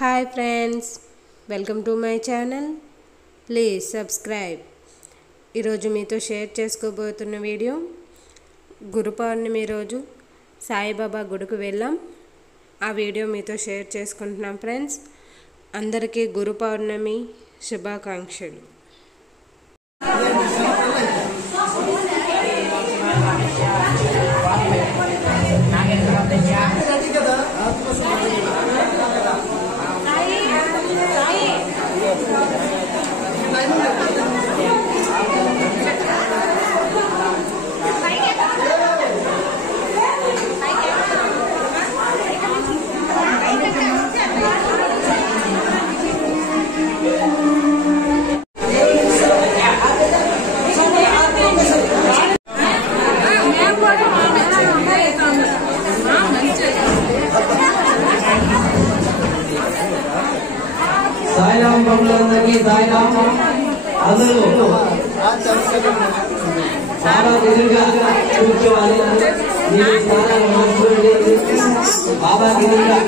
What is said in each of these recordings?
Hi friends, welcome to my channel. Please subscribe. ఈరోజు మీతో share చేసుకోబోతున్న video గురు పౌర్ణమి రోజు సాయిబాబా గుడికి వెళ్ళాం. ఆ వీడియో మీతో షేర్ చేసుకుంటున్నాం ఫ్రెండ్స్. అందరికీ గురు పౌర్ణమి శుభాకాంక్షలు. సాయిరామ్ భక్తులందరికీ సాయిరామ్. అందరూ బాబా ఎదురుగా కూర్చోవాలి. మీరు స్థానాలు మార్చుకోండి. బాబా ఎదురుగా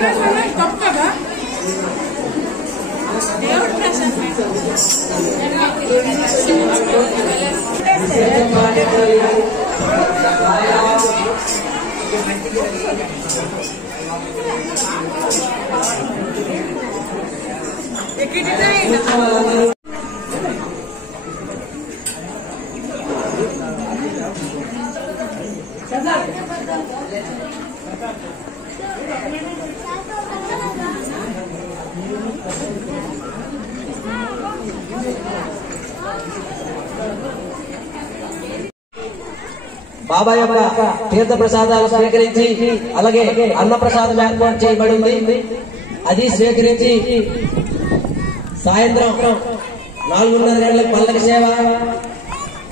బాబా యొక్క తీర్థ ప్రసాదాలు స్వీకరించి అలాగే అన్న ప్రసాదం ఏర్పాటు చేయబడింది. అది స్వీకరించి సాయంత్రం 4:30 గంటలకు పల్లకి సేవ,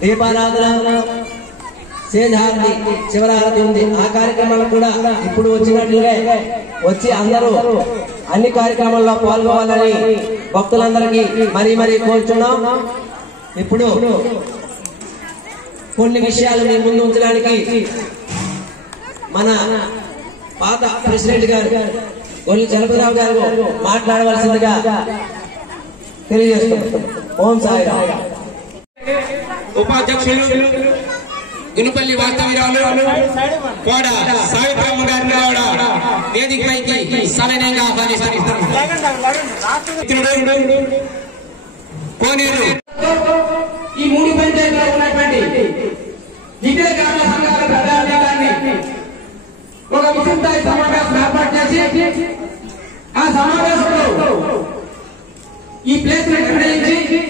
దీపారాధన, సేజహారతి, శివరారతి ఉంది. ఆ కార్యక్రమాలు కూడా ఇప్పుడు వచ్చినట్లుగా వచ్చి అందరూ అన్ని కార్యక్రమాల్లో పాల్గొవాలని భక్తులందరికీ మరీ కోరుచున్నాం. ఇప్పుడు కొన్ని విషయాలు మీ ముందు ఉంచడానికి మన పాత ప్రెసిడెంట్ గారు గొల్లి చలపతిరావు గారు మాట్లాడవలసిందిగా తెలియజేస్తున్నాం. ఓం సాయిరామ్. ఉపాధ్యక్షులు గునుపల్లి వాస్తవిరాలు కోడ సావిత్రమ్మ గారిని కూడా వేదికపైకి సవినయంగా ఆహ్వానిస్తున్నారు. కోనేరు ఈ 3 పంచాయతీలో ఉన్నటువంటి వికలాంగుల సంఘాల ప్రజానీకాన్ని ఒక విస్తృత సమావేశం ఏర్పాటు చేసి ఆ సమావేశంలో ఈ ప్లేస్ నిర్ణయించి